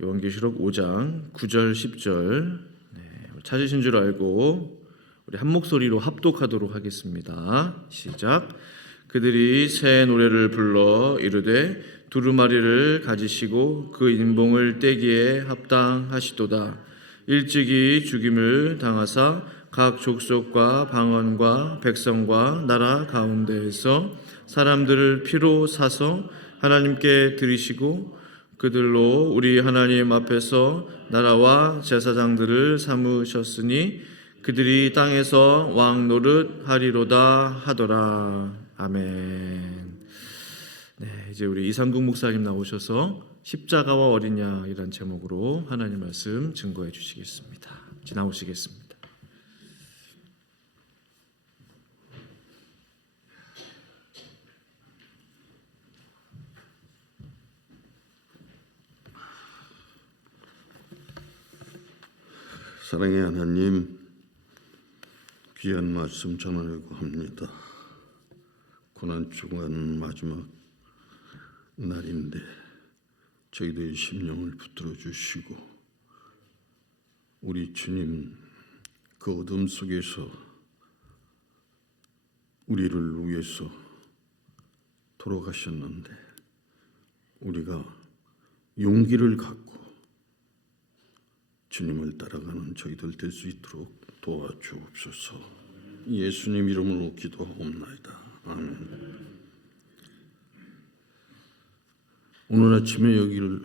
요한계시록 5장 9절 10절 찾으신 줄 알고 우리 한 목소리로 합독하도록 하겠습니다. 시작. 그들이 새 노래를 불러 이르되 두루마리를 가지시고 그 인봉을 떼기에 합당하시도다. 일찍이 죽임을 당하사 각 족속과 방언과 백성과 나라 가운데에서 사람들을 피로 사서 하나님께 드리시고 그들로 우리 하나님 앞에서 나라와 제사장들을 삼으셨으니 그들이 땅에서 왕 노릇 하리로다 하더라. 아멘. 네, 이제 우리 이상국 목사님 나오셔서 십자가와 어린 양이란 제목으로 하나님 말씀 증거해 주시겠습니다. 이제 나오시겠습니다. 사랑의 하나님, 귀한 말씀 전하려고 합니다. 고난 중간 마지막 날인데 저희들의 심령을 붙들어 주시고 우리 주님 그 어둠 속에서 우리를 위해서 돌아가셨는데 우리가 용기를 갖고 주님을 따라가는 저희들 될 수 있도록 도와주옵소서. 예수님 이름으로 기도하옵나이다. 아멘. 오늘 아침에 여기를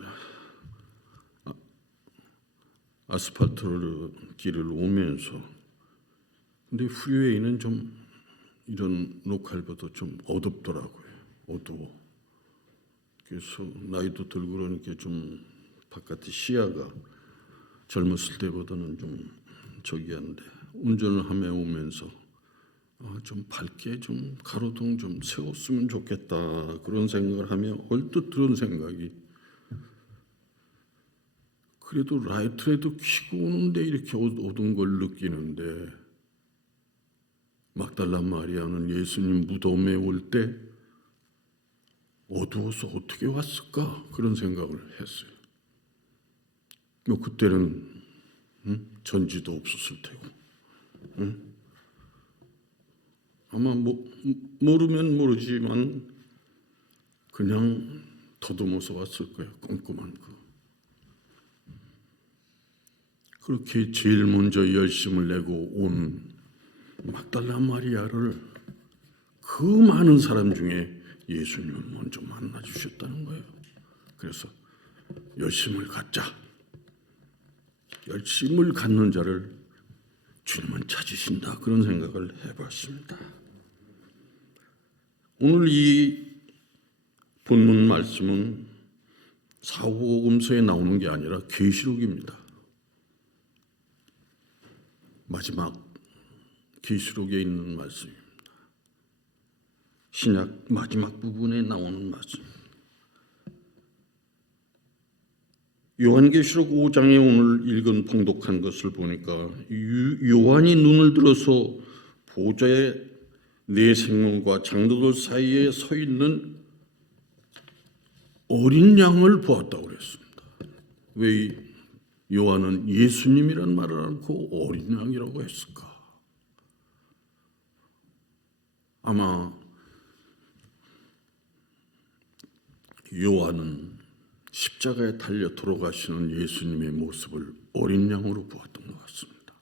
아스팔트 길을 오면서 근데 후웨이는 좀 이런 로컬보다 좀 어둡더라고요. 어두워. 그래서 나이도 들고 그러니까 좀 바깥의 시야가 젊었을 때보다는 좀 저기한데 운전을 하며 오면서 좀 밝게 좀 가로등 좀 세웠으면 좋겠다 그런 생각을 하며 얼뜻 들은 생각이 그래도 라이트라도 켜고 오는데 이렇게 어두운 걸 느끼는데 막달라 마리아는 예수님 무덤에 올 때 어두워서 어떻게 왔을까 그런 생각을 했어요. 그때는 전지도 없었을 테고 아마 모르면 모르지만 그냥 더듬어서 왔을 거예요. 꼼꼼한 그렇게 제일 먼저 열심을 내고 온 막달라 마리아를 그 많은 사람 중에 예수님을 먼저 만나 주셨다는 거예요. 그래서 열심을 갖자. 열심을 갖는 자를 주님은 찾으신다. 그런 생각을 해봤습니다. 오늘 이 본문 말씀은 사복음서에 나오는 게 아니라 계시록입니다. 마지막 계시록에 있는 말씀입니다. 신약 마지막 부분에 나오는 말씀. 요한계시록 5장에 오늘 읽은 봉독한 것을 보니까 요한이 눈을 들어서 보좌의 네 생명과 장로들 사이에 서 있는 어린 양을 보았다고 그랬습니다. 왜 요한은 예수님이란 말을 않고 어린 양이라고 했을까? 아마 요한은 십자가에 달려 돌아가시는 예수님의 모습을 어린 양으로 보았던 것 같습니다.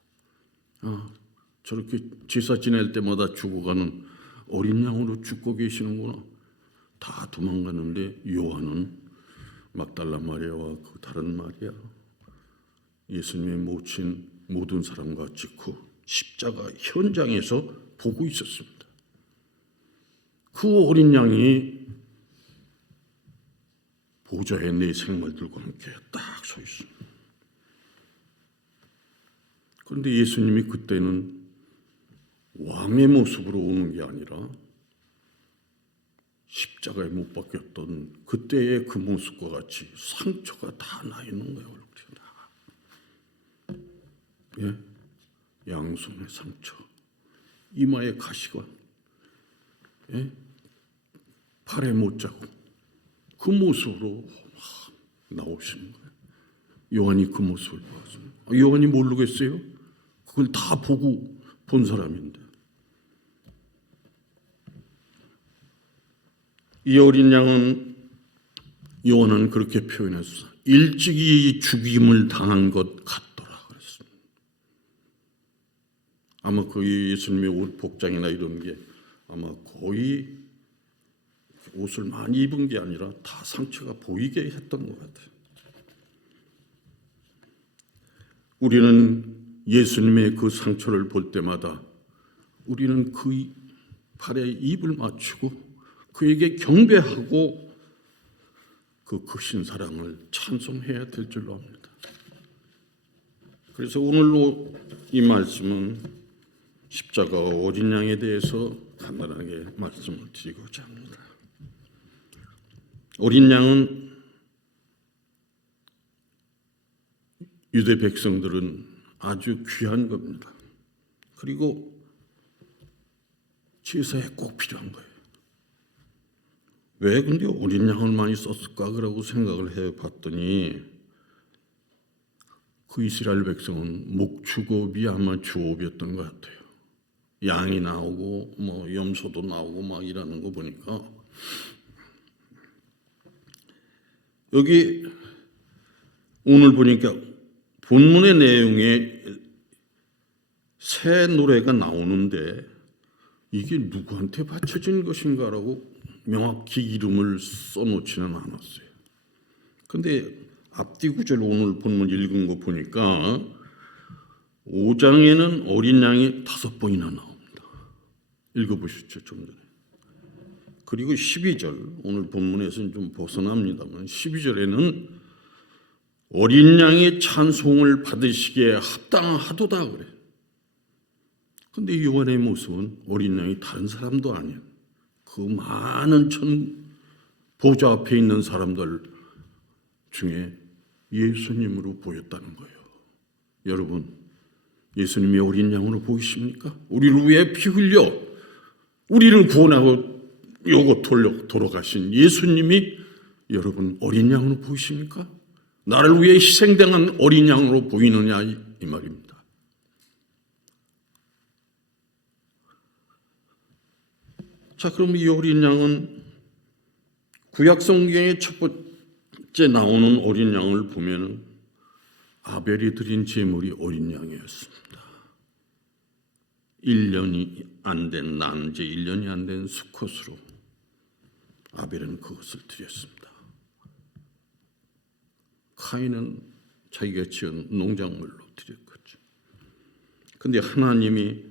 저렇게 제사 지낼 때마다 죽어가는 어린 양으로 죽고 계시는구나. 다 도망가는데 요한은 막달라 마리아와 그 다른 마리아 예수님의 모친 모든 사람과 직후 십자가 현장에서 보고 있었습니다. 그 어린 양이 보좌에 네 생물들과 함께 딱 서 있습니다. 그런데 예수님이 그때는 왕의 모습으로 오는 게 아니라 십자가에 못 박혔던 그때의 그 모습과 같이 상처가 다 나 있는 거예요. 예? 양손의 상처, 이마에 가시관, 예? 팔에 못 자국 그 모습으로 나오시는 거예요. 요한이 그 모습을 보았습니다. 요한이 모르겠어요? 그걸 다 보고 본 사람인데. 이 어린 양은 요한은 그렇게 표현했어. 일찍이 죽임을 당한 것 같더라 그랬습니다. 아마 그 예수님의 옷 복장이나 이런 게 아마 거의 옷을 많이 입은 게 아니라 다 상처가 보이게 했던 것 같아요. 우리는 예수님의 그 상처를 볼 때마다 우리는 그 발에 입을 맞추고 그에게 경배하고 그 크신 사랑을 찬송해야 될 줄로 압니다. 그래서 오늘로 이 말씀은 십자가 어린 양에 대해서 간단하게 말씀을 드리고자 합니다. 어린 양은 유대 백성들은 아주 귀한 겁니다. 그리고 제사에 꼭 필요한 거예요. 왜 근데 어린 양을 많이 썼을까 그러고 생각을 해봤더니 그 이스라엘 백성은 목축업이 아마 주업이었던 것 같아요. 양이 나오고 뭐 염소도 나오고 막 이러는 거 보니까 여기 오늘 보니까 본문의 내용에 새 노래가 나오는데 이게 누구한테 바쳐진 것인가라고 명확히 이름을 써놓지는 않았어요. 근데 앞뒤 구절 오늘 본문 읽은 거 보니까 5장에는 어린 양이 5번이나 나옵니다. 읽어보시죠, 좀 전에. 그리고 12절, 오늘 본문에서는 좀 벗어납니다만 12절에는 어린 양의 찬송을 받으시기에 합당하도다 그래. 근데 요한의 모습은 어린 양이 다른 사람도 아니야. 그 많은 보좌 앞에 있는 사람들 중에 예수님으로 보였다는 거예요. 여러분, 예수님이 어린 양으로 보이십니까? 우리를 위해 피 흘려 우리를 구원하고 요거 돌아가신 예수님이 여러분 어린 양으로 보이십니까? 나를 위해 희생당한 어린 양으로 보이느냐 이 말입니다. 자, 그럼 이 어린 양은 구약 성경의 첫 번째 나오는 어린 양을 보면은 아벨이 드린 제물이 어린 양이었습니다. 1년이 안 된 난제 1년이 안 된 수컷으로 아벨은 그것을 드렸습니다. 카인은 자기가 지은 농작물로 드렸겠죠. 근데 하나님이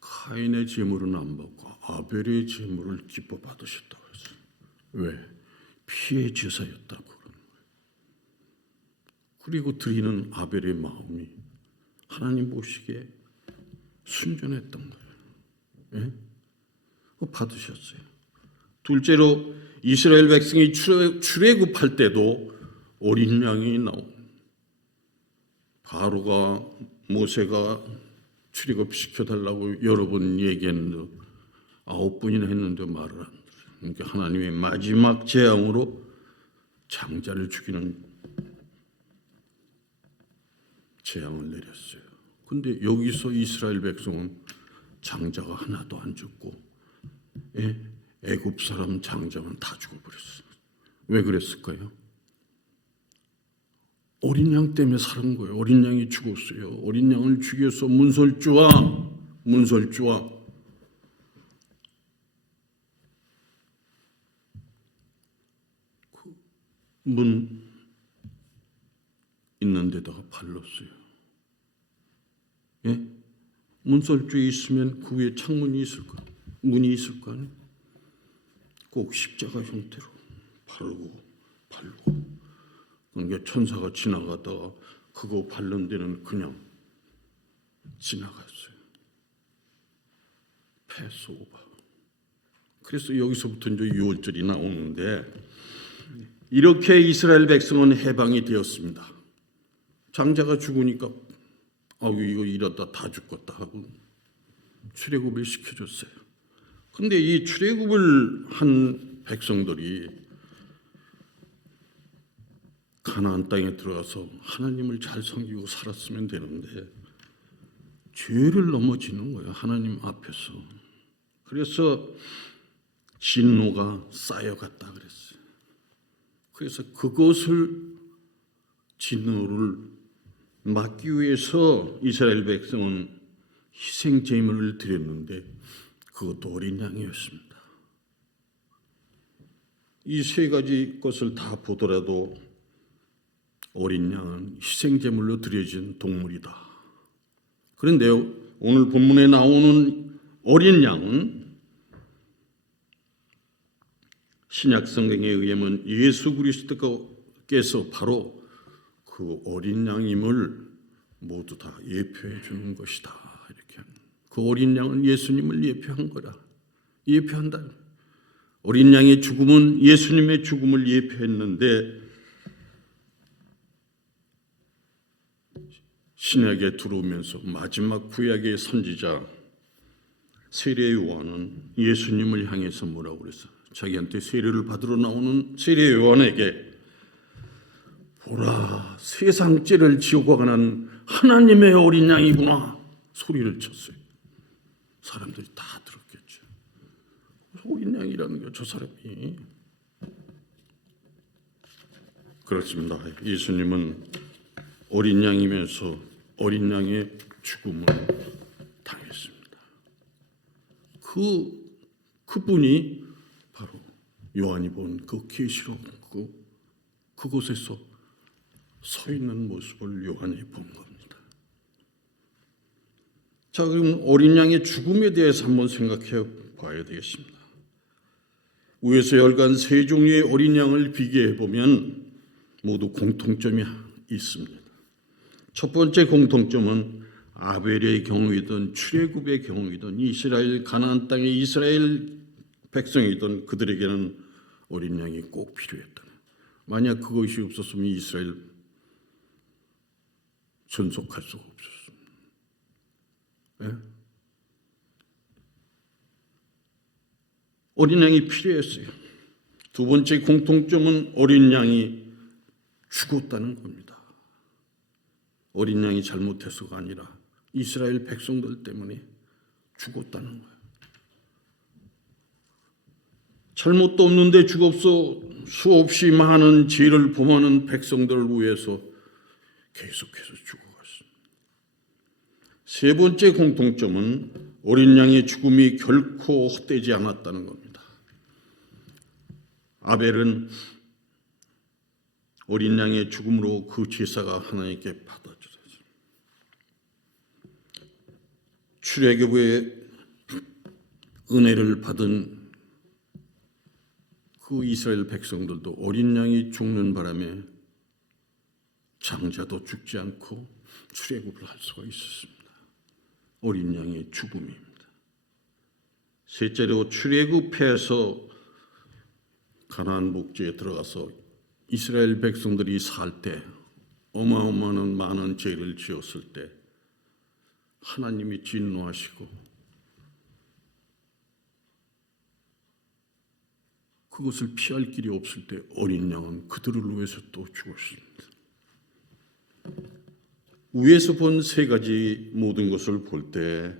카인의 제물은 안 받고 아벨의 제물을 기뻐 받으셨다고 했어요. 왜? 피의 제사였다고 그러는 거예요. 그리고 드리는 아벨의 마음이 하나님 보시기에 순전했던 거예요. 예? 받으셨어요. 둘째로 이스라엘 백성이 출애굽할 때도 어린 양이 나옵니다. 바로가 모세가 출애굽시켜달라고 여러 번 얘기했는데 9번이나 했는데 말을 안 들어요. 그러니까 하나님의 마지막 재앙으로 장자를 죽이는 재앙을 내렸어요. 근데 여기서 이스라엘 백성은 장자가 하나도 안 죽고 애굽 사람 장자만 다 죽어버렸어요. 왜 그랬을까요? 어린 양 때문에 살은 거예요. 어린 양이 죽었어요. 어린 양을 죽여서 문설주와 그 문 있는 데다가 발랐어요. 예? 문설주에 있으면 그 위에 창문이 있을 거, 문이 있을 거 아니에요? 꼭 십자가 형태로 바르고. 그러니까 천사가 지나가다가 그거 바른 데는 그냥 지나갔어요. 패스오버. 그래서 여기서부터 이제 6월절이 나오는데 이렇게 이스라엘 백성은 해방이 되었습니다. 장자가 죽으니까 이거 이러다 다 죽겠다 하고 출애굽을 시켜줬어요. 근데 이 출애굽을 한 백성들이 가나안 땅에 들어가서 하나님을 잘 섬기고 살았으면 되는데 죄를 넘어지는 거예요. 하나님 앞에서. 그래서 진노가 쌓여갔다 그랬어요. 그래서 그것을 진노를 막기 위해서 이스라엘 백성은 희생 제물을 드렸는데 그것도 어린 양이었습니다. 이 세 가지 것을 다 보더라도 어린 양은 희생 제물로 드려진 동물이다. 그런데 오늘 본문에 나오는 어린 양은 신약 성경에 의하면 예수 그리스도께서 바로 그 어린 양임을 모두 다 예표해 주는 것이다. 이렇게 그 어린 양은 예수님을 예표한 거라. 예표한다. 어린 양의 죽음은 예수님의 죽음을 예표했는데 신약에 들어오면서 마지막 구약의 선지자 세례 요한은 예수님을 향해서 뭐라고 그랬어? 자기한테 세례를 받으러 나오는 세례 요한에게 보라, 세상 죄를 지고 가는 하나님의 어린 양이구나 소리를 쳤어요. 사람들이 다 들었겠죠. 어린 양이라는 게 저 사람이. 그렇습니다. 예수님은 어린 양이면서 어린 양의 죽음을 당했습니다. 그분이 바로 요한이 본 그 계시록 그곳에서 서 있는 모습을 요한이 본 겁니다. 자, 그럼 어린 양의 죽음에 대해서 한번 생각해 봐야 되겠습니다. 위에서 열간 세 종류의 어린 양을 비교해 보면 모두 공통점이 있습니다. 첫 번째 공통점은 아벨의 경우이든 출애굽의 경우이든 이스라엘 가나안 땅의 이스라엘 백성이든 그들에게는 어린 양이 꼭 필요했다. 만약 그것이 없었으면 이스라엘 전속할 수가 없었습니다. 네? 어린 양이 필요했어요. 두 번째 공통점은 어린 양이 죽었다는 겁니다. 어린 양이 잘못해서가 아니라 이스라엘 백성들 때문에 죽었다는 거예요. 잘못도 없는데 죽었어. 수없이 많은 죄를 범하는 백성들을 위해서 계속해서 죽어갔습니다. 세 번째 공통점은 어린 양의 죽음이 결코 헛되지 않았다는 겁니다. 아벨은 어린 양의 죽음으로 그 제사가 하나님께 받아졌습니다. 출애굽의 은혜를 받은 그 이스라엘 백성들도 어린 양이 죽는 바람에 장자도 죽지 않고 출애굽을 할 수가 있었습니다. 어린 양의 죽음입니다. 셋째로 출애굽해서 가나안 복지에 들어가서 이스라엘 백성들이 살 때 어마어마한 많은 죄를 지었을 때 하나님이 진노하시고 그것을 피할 길이 없을 때 어린 양은 그들을 위해서 또 죽었습니다. 위에서 본 세 가지 모든 것을 볼 때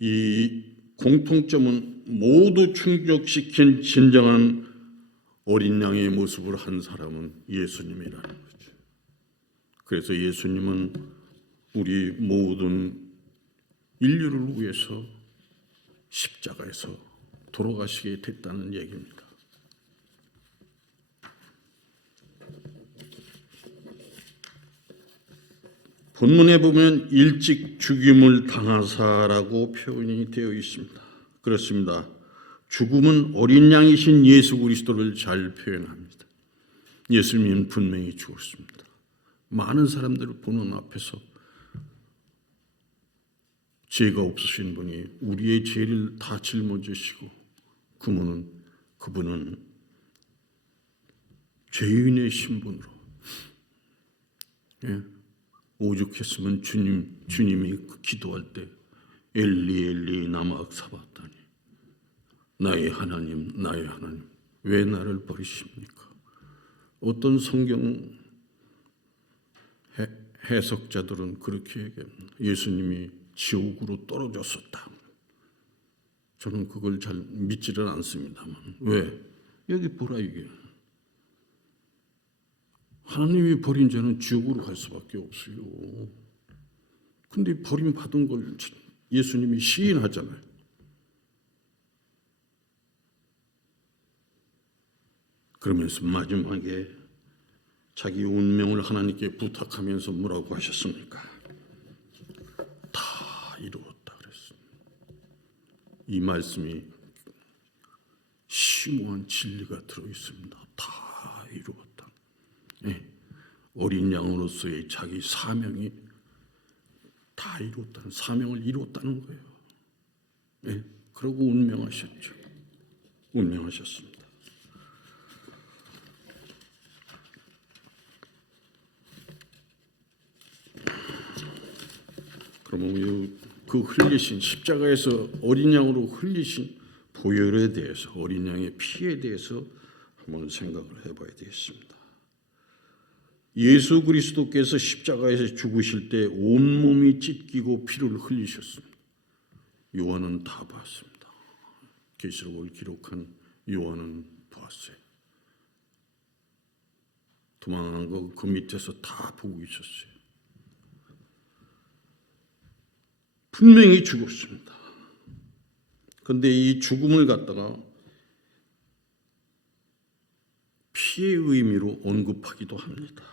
이 공통점은 모두 충족시킨 진정한 어린 양의 모습을 한 사람은 예수님이라는 거죠. 그래서 예수님은 우리 모든 인류를 위해서 십자가에서 돌아가시게 됐다는 얘기입니다. 본문에 보면 일찍 죽임을 당하사라고 표현이 되어 있습니다. 그렇습니다. 죽음은 어린 양이신 예수 그리스도를 잘 표현합니다. 예수님은 분명히 죽었습니다. 많은 사람들을 보는 앞에서 죄가 없으신 분이 우리의 죄를 다 짊어지시고 그분은 죄인의 신분으로 오죽했으면 주님이 기도할 때 엘리 엘리 라마 사박다니 나의 하나님 왜 나를 버리십니까? 어떤 성경 해석자들은 그렇게 얘기합니다. 예수님이 지옥으로 떨어졌었다. 저는 그걸 잘 믿지는 않습니다만. 왜? 여기 보라 이게. 하나님이 버린 자는 지옥으로 갈 수밖에 없어요. 근데 버림받은 걸 예수님이 시인하잖아요. 그러면서 마지막에 자기 운명을 하나님께 부탁하면서 뭐라고 하셨습니까? 다 이루었다 그랬습니다. 이 말씀이 심오한 진리가 들어있습니다. 다 이루었다. 네. 어린 양으로서의 자기 사명이 다 이루었다는, 사명을 이루었다는 거예요. 네. 그러고 운명하셨죠. 운명하셨습니다. 그러면 그 흘리신 십자가에서 어린 양으로 흘리신 보혈에 대해서, 어린 양의 피에 대해서 한번 생각을 해봐야 되겠습니다. 예수 그리스도께서 십자가에서 죽으실 때 온몸이 찢기고 피를 흘리셨습니다. 요한은 다 봤습니다. 계시록을 기록한 요한은 봤어요. 도망한 거 그 밑에서 다 보고 있었어요. 분명히 죽었습니다. 그런데 이 죽음을 갖다가 피의 의미로 언급하기도 합니다.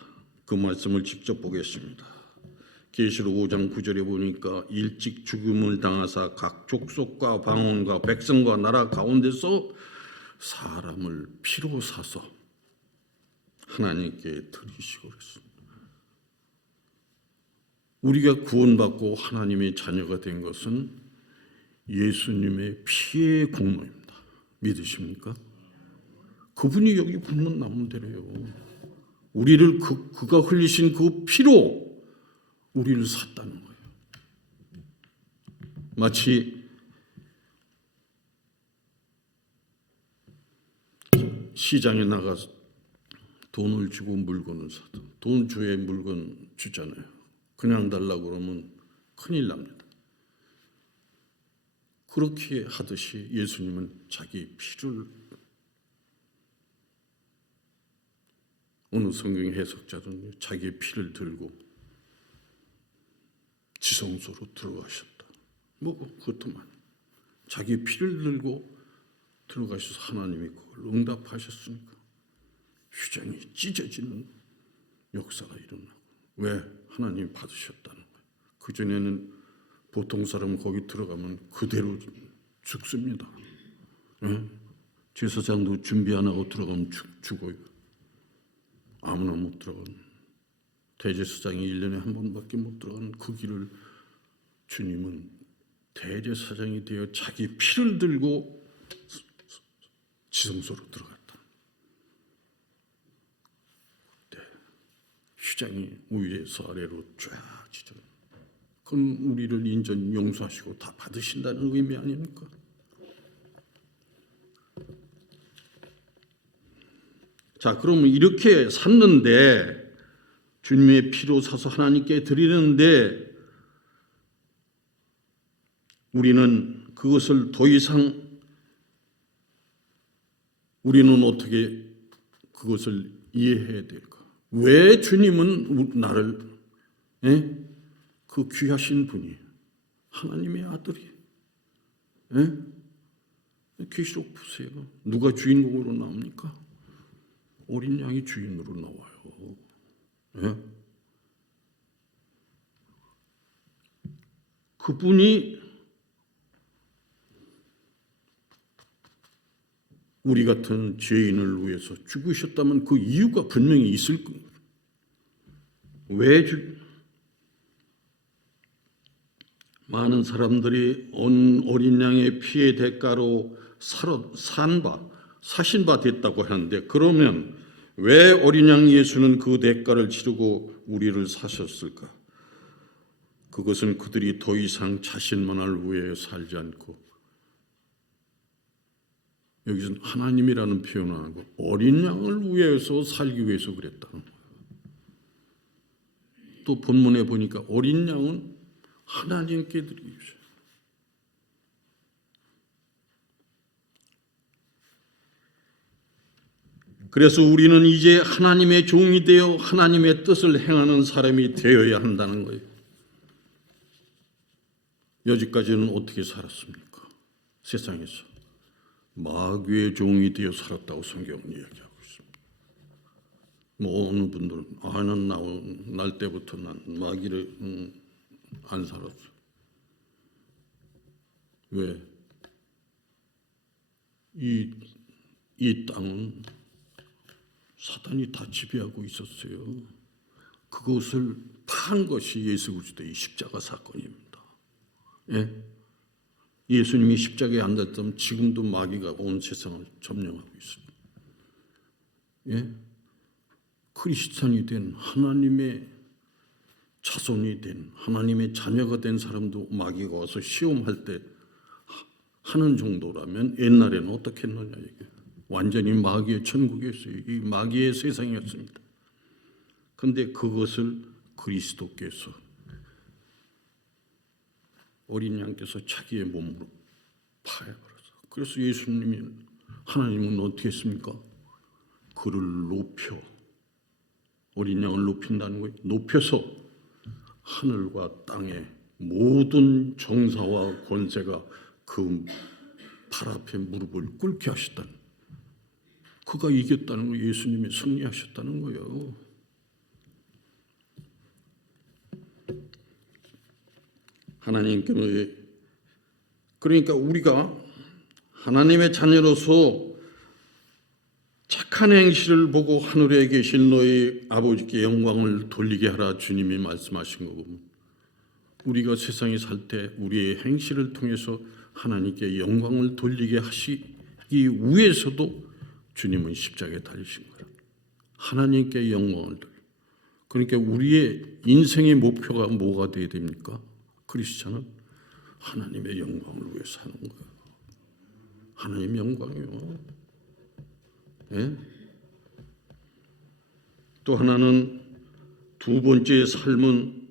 그 말씀을 직접 보겠습니다. 계시록 5장 9절에 보니까 일찍 죽음을 당하사 각 족속과 방언과 백성과 나라 가운데서 사람을 피로 사서 하나님께 드리시고 그랬습니다. 우리가 구원받고 하나님의 자녀가 된 것은 예수님의 피의 공로입니다. 믿으십니까? 그분이 여기 붙는 나무대로요. 우리를 그가 흘리신 그 피로 우리를 샀다는 거예요. 마치 시장에 나가서 돈을 주고 물건을 사도 돈 줘야 물건 주잖아요. 그냥 달라고 그러면 큰일 납니다. 그렇게 하듯이 예수님은 자기 피를, 어느 성경 해석자들은 자기의 피를 들고 지성소로 들어가셨다. 뭐 그것도만 자기 피를 들고 들어가셔서 하나님이 그걸 응답하셨으니까 휘장이 찢어지는 역사가 일어나고. 왜? 하나님이 받으셨다는 거예요. 그전에는 보통 사람은 거기 들어가면 그대로 죽습니다. 네? 제사장도 준비 안 하고 들어가면 죽어요. 아무나 못 들어가는, 대제사장이 1년에 한 번밖에 못 들어가는 그 길을 주님은 대제사장이 되어 자기 피를 들고 지성소로 들어갔다. 네. 휘장이 위에서 아래로 쫙 찢어. 그건 우리를 인전 용서하시고 다 받으신다는 의미 아닙니까? 자, 그러면 이렇게 샀는데, 주님의 피로 사서 하나님께 드리는데, 우리는 그것을 더 이상, 우리는 어떻게 그것을 이해해야 될까? 왜 주님은 나를, 그 귀하신 분이, 하나님의 아들이, 계시록 보세요. 누가 주인공으로 나옵니까? 어린 양이 주인으로 나와요. 네? 그분이 우리 같은 죄인을 위해서 죽으셨다면 그 이유가 분명히 있을 겁니다. 왜 많은 사람들이 어린 양의 피의 대가로 사신 바 됐다고 하는데, 그러면 왜 어린 양 예수는 그 대가를 치르고 우리를 사셨을까? 그것은 그들이 더 이상 자신만을 위해 살지 않고 여기서는 하나님이라는 표현을 하고 어린 양을 위해서 살기 위해서 그랬다는 거예요. 또 본문에 보니까 어린 양은 하나님께 드리기 위해서. 그래서 우리는 이제 하나님의 종이 되어 하나님의 뜻을 행하는 사람이 되어야 한다는 거예요. 여지까지는 어떻게 살았습니까? 세상에서 마귀의 종이 되어 살았다고 성경은 이야기하고 있습니다. 뭐 어느 분들은 나는 날 때부터 난 마귀를 안 살았어. 왜? 이 땅은 사단이 다 지배하고 있었어요. 그것을 판 것이 예수 그리스도의 십자가 사건입니다. 예? 예수님이 십자가에 앉았다면 지금도 마귀가 온 세상을 점령하고 있습니다. 예? 크리스찬이 된 하나님의 자손이 된 하나님의 자녀가 된 사람도 마귀가 와서 시험할 때 하는 정도라면 옛날에는 어떻게 했느냐 이게. 완전히 마귀의 천국이었어요. 이 마귀의 세상이었습니다. 그런데 그것을 그리스도께서 어린 양께서 자기의 몸으로 파해버렸어. 그래서 예수님이 하나님은 어떻게 했습니까? 그를 높여 어린 양을 높인다는 거예요. 높여서 하늘과 땅의 모든 정사와 권세가 그 발 앞에 무릎을 꿇게 하셨다는 거예요. 그가 이겼다는 거예요. 예수님이 승리하셨다는 거예요. 하나님께는 그러니까 우리가 하나님의 자녀로서 착한 행실을 보고 하늘에 계신 너희 아버지께 영광을 돌리게 하라 주님이 말씀하신 거고 우리가 세상에 살 때 우리의 행실을 통해서 하나님께 영광을 돌리게 하시기 위해서도 주님은 십자가에 달리신 거예요. 하나님께 영광을 돌려. 그러니까 우리의 인생의 목표가 뭐가 되어야 됩니까? 크리스찬은 하나님의 영광을 위해서 하는 거예요. 하나님 영광이요. 예? 또 하나는 두 번째 삶은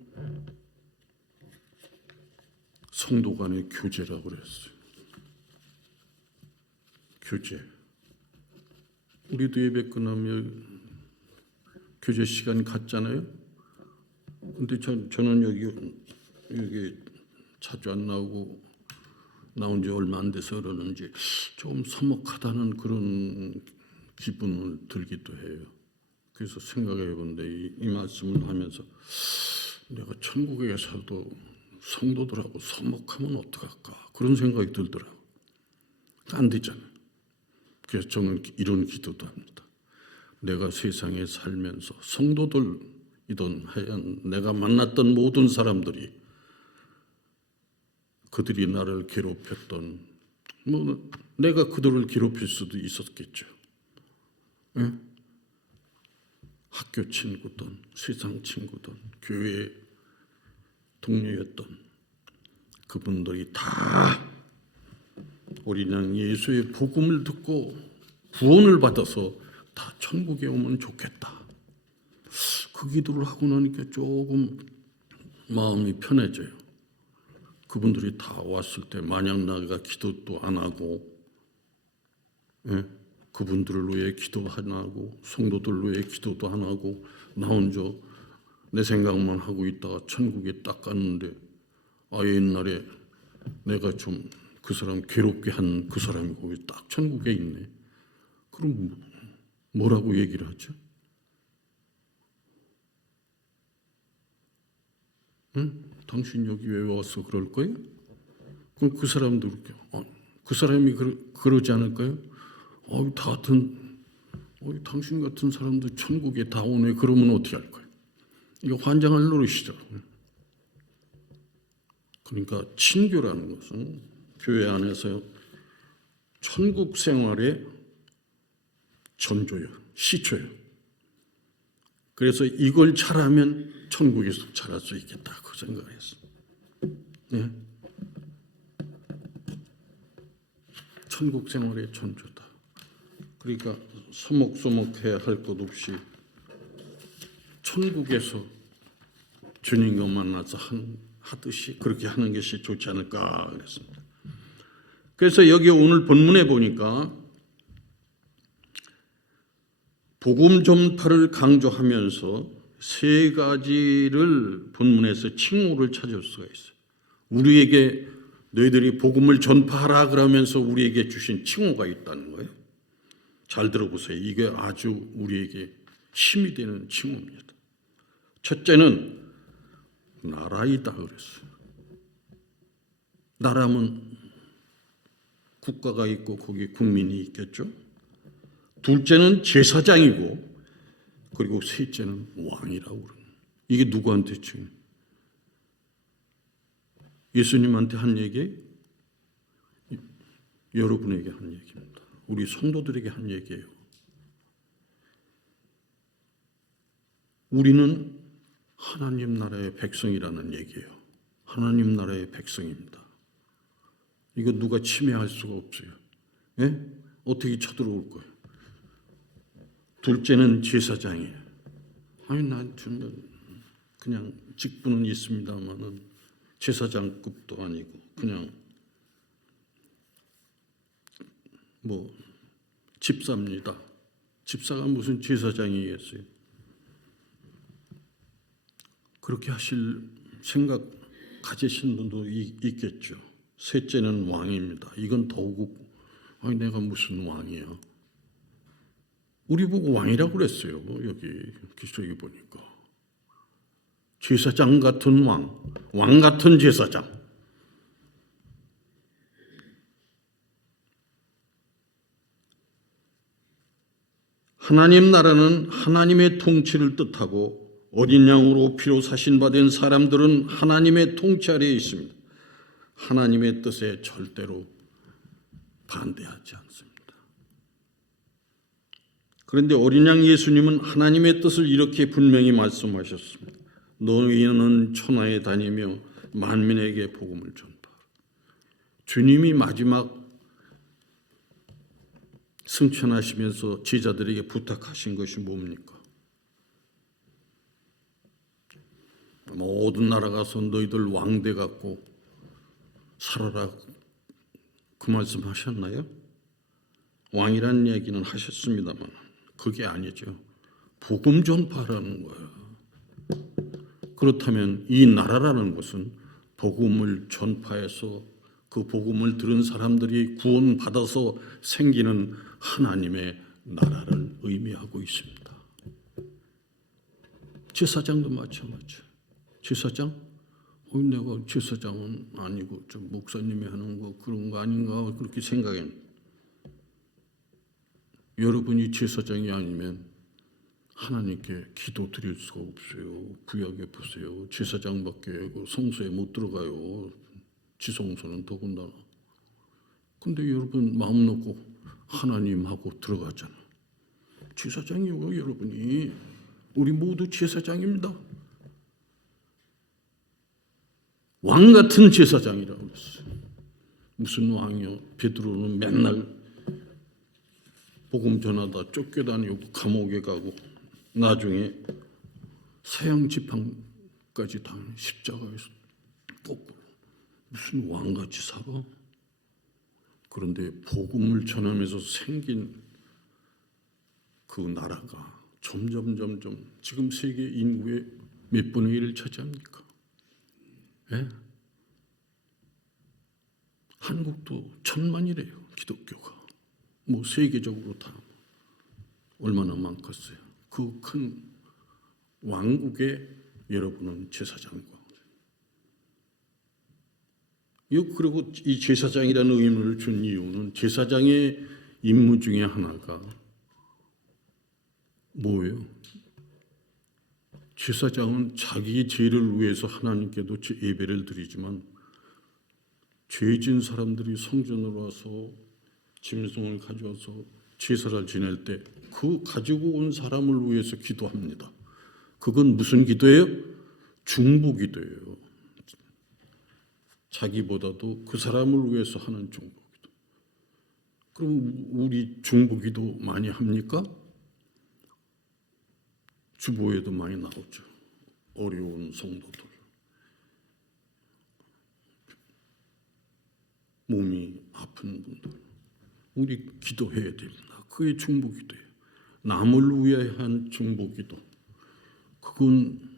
성도 간의 교제라고 그랬어요. 교제. 우리도 예배 끝나면 교제 시간 갖잖아요. 근데 저는 여기 자주 안 나오고 나온 지 얼마 안 돼서 그러는지 조금 서먹하다는 그런 기분을 들기도 해요. 그래서 생각해 본데 이 말씀을 하면서 내가 천국에서도 성도들하고 서먹하면 어떡할까 그런 생각이 들더라고요. 안 되잖아요. 그래서 저는 이런 기도도 합니다. 내가 세상에 살면서 성도들이든 하여간 내가 만났던 모든 사람들이 그들이 나를 괴롭혔던 뭐 내가 그들을 괴롭힐 수도 있었겠죠. 예? 학교 친구든 세상 친구든 교회 동료였던 그분들이 다 어린 양 예수의 복음을 듣고 구원을 받아서 다 천국에 오면 좋겠다. 그 기도를 하고 나니까 조금 마음이 편해져요. 그분들이 다 왔을 때 만약 내가 기도도 안 하고 예? 그분들을 위해 기도 안 하고 성도들 위해 기도도 안 하고 나 혼자 내 생각만 하고 있다가 천국에 딱 갔는데 옛날에 내가 좀 그 사람 괴롭게 한 그 사람이 거기 딱 천국에 있네. 그럼 뭐라고 얘기를 하죠? 응? 당신 여기 왜 와서 그럴 거예요? 그럼 그 사람도 그렇게 그 사람이 그러지 않을까요? 당신 같은 사람도 천국에 다 오네. 그러면 어떻게 할 거예요? 이거 환장할 노릇이죠. 그러니까 친교라는 것은 교회 안에서 천국 생활의 전조요, 시초요. 그래서 이걸 잘하면 천국에서 잘할 수 있겠다 그 생각을 했어요. 네? 천국 생활의 전조다. 그러니까 서먹서먹해야 할 것 없이 천국에서 주님과 만나서 하듯이 그렇게 하는 것이 좋지 않을까 그랬습니다. 그래서 여기 오늘 본문에 보니까 복음 전파를 강조하면서 세 가지를 본문에서 칭호를 찾을 수가 있어요. 우리에게 너희들이 복음을 전파하라 그러면서 우리에게 주신 칭호가 있다는 거예요. 잘 들어보세요. 이게 아주 우리에게 힘이 되는 칭호입니다. 첫째는 나라이다 그랬어요. 나라면 국가가 있고 거기 국민이 있겠죠. 둘째는 제사장이고 그리고 셋째는 왕이라고 그래요. 이게 누구한테 지금 예수님한테 한 얘기, 여러분에게 한 얘기입니다. 우리 성도들에게 한 얘기예요. 우리는 하나님 나라의 백성이라는 얘기예요. 하나님 나라의 백성입니다. 이거 누가 침해할 수가 없어요. 예? 어떻게 쳐들어올 거예요? 둘째는 제사장이에요. 아니 난 그냥 직분은 있습니다만은 제사장급도 아니고 그냥 뭐 집사입니다. 집사가 무슨 제사장이겠어요? 그렇게 하실 생각 가지신 분도 있겠죠. 셋째는 왕입니다. 이건 더욱 아니 내가 무슨 왕이야? 우리 보고 왕이라고 그랬어요. 여기 기록에 보니까 제사장 같은 왕 같은 제사장. 하나님 나라는 하나님의 통치를 뜻하고 어린 양으로 피로 사신 바 된 사람들은 하나님의 통치 아래에 있습니다. 하나님의 뜻에 절대로 반대하지 않습니다. 그런데 어린 양 예수님은 하나님의 뜻을 이렇게 분명히 말씀하셨습니다. 너희는 천하에 다니며 만민에게 복음을 전파하라. 주님이 마지막 승천하시면서 제자들에게 부탁하신 것이 뭡니까? 모든 나라 가서 너희들 왕돼 갖고 살아라 그 말씀 하셨나요? 왕이라는 얘기는 하셨습니다만 그게 아니죠. 복음 전파라는 거예요. 그렇다면 이 나라라는 것은 복음을 전파해서 그 복음을 들은 사람들이 구원받아서 생기는 하나님의 나라를 의미하고 있습니다. 제사장도 마찬가지예요. 제사장? 내가 제사장은 아니고 좀 목사님이 하는 거 그런 거 아닌가 그렇게 생각해요. 여러분이 제사장이 아니면 하나님께 기도 드릴 수가 없어요. 구약에 보세요. 제사장밖에 성소에 못 들어가요. 지성소는 더군다나. 근데 여러분 마음 놓고 하나님하고 들어가잖아. 제사장이요 여러분이. 우리 모두 제사장입니다. 왕 같은 제사장이라고 했어요. 무슨 왕이요? 베드로는 맨날 복음 전하다 쫓겨다니고 감옥에 가고 나중에 사형 지판까지 당한 십자가에서 꼭 무슨 왕같이 살아? 그런데 복음을 전하면서 생긴 그 나라가 점점 지금 세계 인구의 몇 분의 1을 차지합니까? 예? 한국도 1000만이래요. 기독교가. 뭐 세계적으로 다 얼마나 많겠어요. 그 큰 왕국에 여러분은 제사장과 그리고 이 제사장이라는 의미를 준 이유는 제사장의 임무 중에 하나가 뭐예요? 제사장은 자기 죄를 위해서 하나님께도 예배를 드리지만 죄진 사람들이 성전으로 와서 짐승을 가져와서 제사를 지낼 때 그 가지고 온 사람을 위해서 기도합니다. 그건 무슨 기도예요? 중보기도예요. 자기보다도 그 사람을 위해서 하는 중보기도. 그럼 우리 중보기도 많이 합니까? 주보에도 많이 나오죠. 어려운 성도들, 몸이 아픈 분들, 우리 기도해야 됩니다. 그게 중보기도예요. 남을 위한 중보기도. 그건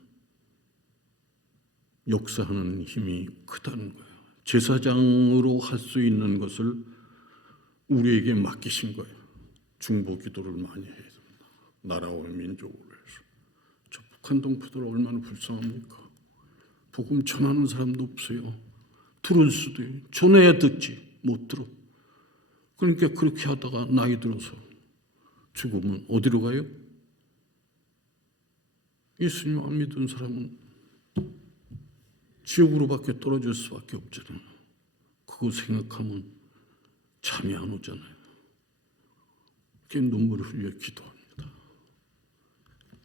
역사하는 힘이 크다는 거예요. 제사장으로 할 수 있는 것을 우리에게 맡기신 거예요. 중보기도를 많이 해야 됩니다. 나라와 민족을 위해서. 저 북한 동포들 얼마나 불쌍합니까? 복음 전하는 사람도 없어요. 들을 수도 있어요. 전해야 듣지 못 들어. 그러니까 그렇게 하다가 나이 들어서 죽으면 어디로 가요? 예수님 안 믿은 사람은 지옥으로밖에 떨어질 수밖에 없잖아요. 그거 생각하면 잠이 안 오잖아요. 그게 눈물을 흘려 기도합니다.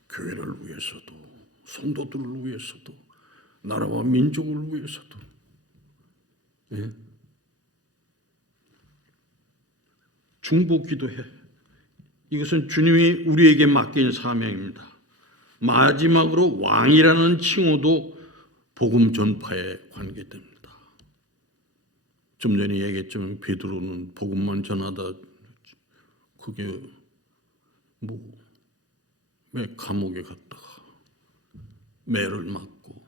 교회를 위해서도, 성도들을 위해서도, 나라와 민족을 위해서도. 예? 중보 기도해. 이것은 주님이 우리에게 맡긴 사명입니다. 마지막으로 왕이라는 칭호도 복음 전파에 관계됩니다. 좀 전에 얘기했지만 베드로는 복음만 전하다 그게 왜 감옥에 갔다가 매를 맞고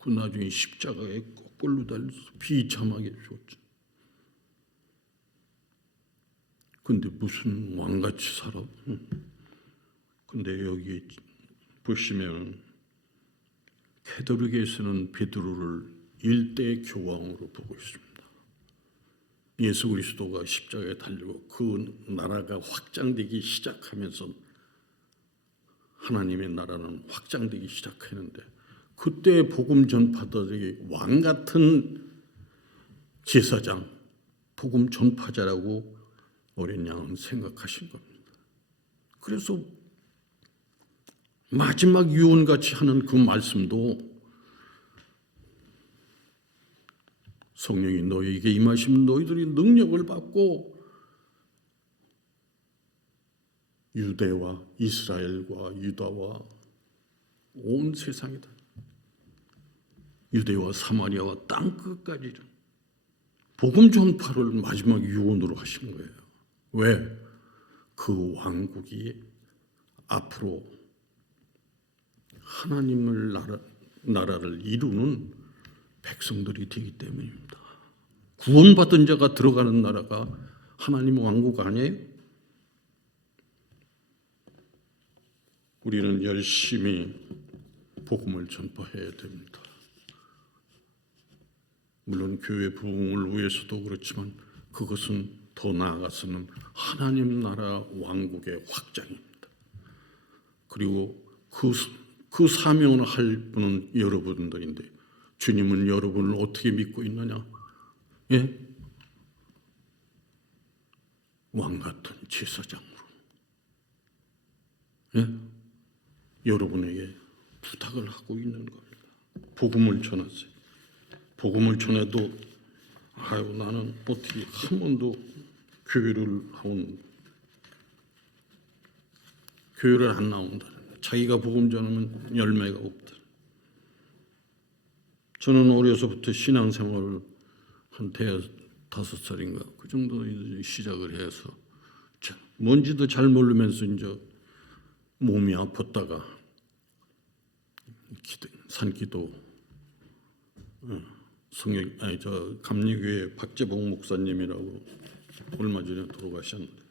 그 나중에 십자가에 거꾸로 달려서 비참하게 죽었죠. 근데 무슨 왕같이 살아? 근데 여기 보시면 캐톨릭에서는 베드로를 일대 교황으로 보고 있습니다. 예수 그리스도가 십자가에 달리고 그 나라가 확장되기 시작하면서 하나님의 나라는 확장되기 시작했는데 그때 복음 전파자들이 왕 같은 제사장, 복음 전파자라고 어린 양은 생각하신 겁니다. 그래서 마지막 유언같이 하는 그 말씀도 성령이 너희에게 임하시면 너희들이 능력을 받고 유대와 이스라엘과 유다와 온 세상이다. 유대와 사마리아와 땅끝까지 복음 전파를 마지막 유언으로 하신 거예요. 왜? 그 왕국이 앞으로 하나님을 나라를 이루는 백성들이 되기 때문입니다. 구원받은 자가 들어가는 나라가 하나님 왕국 아니에요? 우리는 열심히 복음을 전파해야 됩니다. 물론 교회 부흥을 위해서도 그렇지만 그것은 더 나아가서는 하나님 나라 왕국의 확장입니다. 그리고 그 사명을 할 분은 여러분들인데 주님은 여러분을 어떻게 믿고 있느냐? 예? 왕 같은 제사장으로. 예? 여러분에게 부탁을 하고 있는 겁니다. 복음을 전하세요. 복음을 전해도 아유 나는 어떻게 한 번도 교회를 안 나온다. 자기가 복음 전하면 열매가 없다. 저는 어려서부터 신앙생활을 한 5살인가 그 정도 시작을 해서 뭔지도 잘 모르면서 이제 몸이 아팠다가 산기도 감리교회 박재봉 목사님이라고 얼마 전에 돌아가셨는데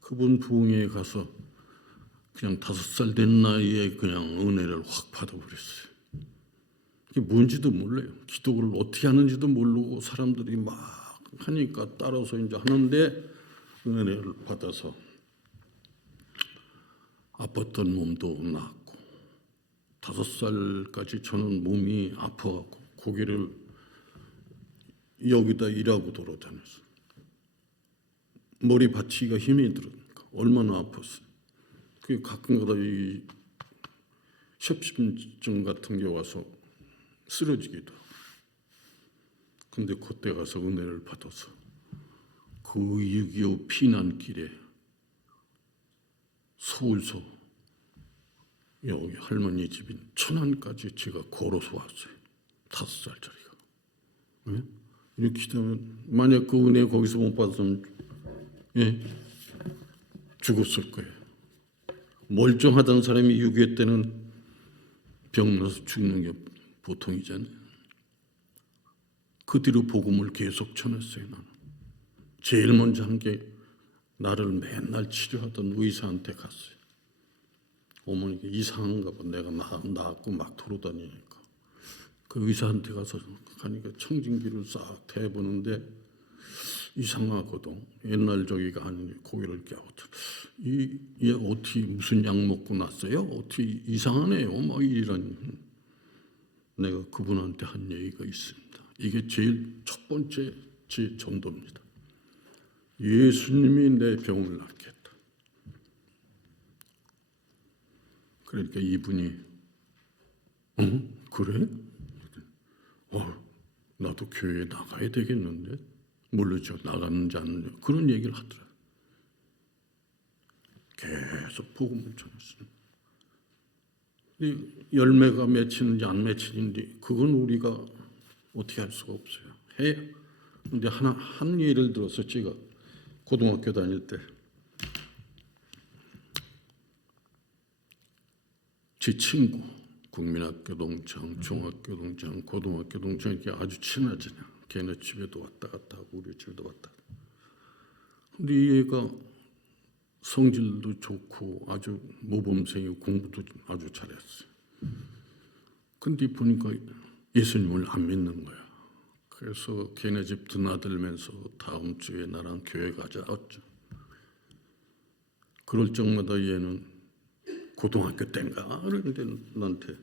그분 부흥회에 가서 그냥 5살 된 나이에 그냥 은혜를 확 받아버렸어요. 그게 뭔지도 몰라요. 기도를 어떻게 하는지도 모르고 사람들이 막 하니까 따라서 이제 하는데 은혜를 받아서 아팠던 몸도 나았고 5살까지 저는 몸이 아파갖고 고개를 여기다 이라고 돌아다녔어요. 머리 받치기가 힘이 들으니까 얼마나 아팠어요. 그게 가끔가다 이 협심증 같은 게 와서 쓰러지기도 하고. 근데 그때 가서 은혜를 받아서 그 그 6.25 피난길에 서울서 여기 할머니 집인 천안까지 제가 걸어서 왔어요. 5살짜리가. 예? 이렇게 되면 만약 그 은혜 거기서 못 받았으면 죽었을 거예요. 멀쩡하던 사람이 6.25 때는 병나서 죽는 게 보통이잖아요. 그 뒤로 복음을 계속 전했어요. 나는 제일 먼저 한 게 나를 맨날 치료하던 의사한테 갔어요. 어머니가 이상한가 봐. 내가 나았고 막 돌아다니니까. 그 의사한테 가서 가니까 청진기를 싹 대보는데 이상하거든. 옛날 저기가 아니니 고개를 갸우터. 얘 어떻게 무슨 약 먹고 났어요? 어떻게 이상하네요. 막 이러니 내가 그분한테 한 얘기가 있습니다. 이게 제일 첫 번째 제 전도입니다. 예수님이 내 병을 낫게 했다. 그러니까 이분이 그래? 나도 교회에 나가야 되겠는데? 모르죠. 나갔는지 안 했는지 그런 얘기를 하더라. 계속 복음을 전했습니다. 열매가 맺히는지 안 맺히는지 그건 우리가 어떻게 할 수가 없어요. 해. 근데 한 예를 들어서 제가 고등학교 다닐 때 제 친구 국민학교 동창, 중학교 동창, 고등학교 동창 이렇게 아주 친하잖아요. 걔네 집에도 왔다 갔다 하고 우리 집에도 왔다. 근데 얘가 성질도 좋고 아주 모범생이고 공부도 아주 잘했어요. 근데 보니까 예수님을 안 믿는 거야. 그래서 걔네 집 드나들면서 다음 주에 나랑 교회 가자 했죠. 그럴 적마다 얘는 고등학교 때인가 그러는데 나한테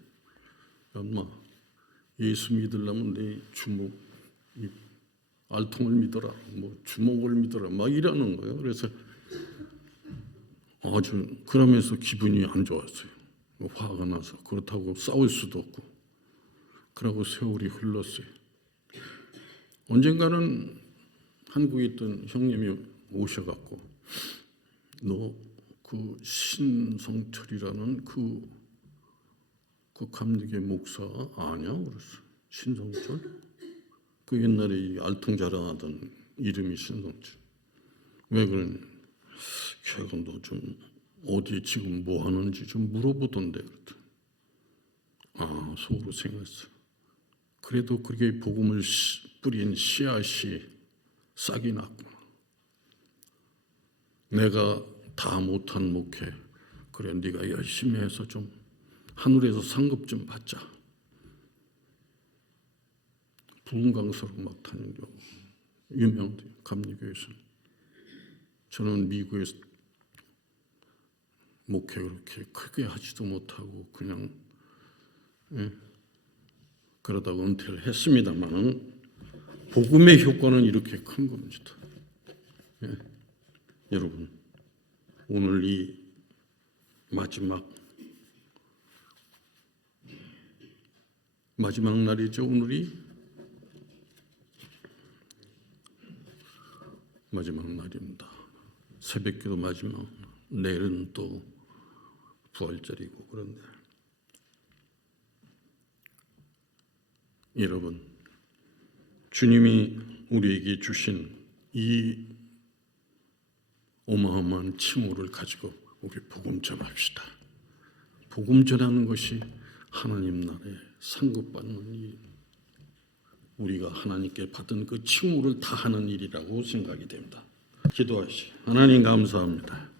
엄마 예수 믿으려면 내 주먹 알통을 믿어라 뭐 주먹을 믿어라 막 이러는 거예요. 그래서 아주 그러면서 기분이 안 좋았어요. 화가 나서 그렇다고 싸울 수도 없고 그러고 세월이 흘렀어요. 언젠가는 한국에 있던 형님이 오셔갖고 너 그 신성철이라는 그 감리교 목사 아냐? 그랬어. 신성철? 그 옛날에 이 알통 자랑하던 이름이 신성철. 왜 그러니? 걔가 너 좀 어디 지금 뭐 하는지 좀 물어보던데 그랬더니 속으로 생각했어. 그래도 그게 복음을 뿌린 씨앗이 싹이 났구나. 내가 다 못한 목회 그래 네가 열심히 해서 좀 하늘에서 상급 좀 받자. 붉은 강서로 막 다니고 유명 감리교에서 저는 미국에서 목회 그렇게 크게 하지도 못하고 그냥 그러다가 은퇴를 했습니다만 복음의 효과는 이렇게 큰 겁니다. 여러분 오늘 이 마지막 날이죠. 오늘이 마지막 날입니다. 새벽기도 마지막 내일은 또 부활절이고 그런데 여러분 주님이 우리에게 주신 이 어마어마한 칭호를 가지고 우리 복음 전합시다. 복음 전하는 것이 하나님 나라에 상급받는 일, 우리가 하나님께 받은 그 칭호를 다하는 일이라고 생각이 됩니다. 기도하시. 하나님 감사합니다.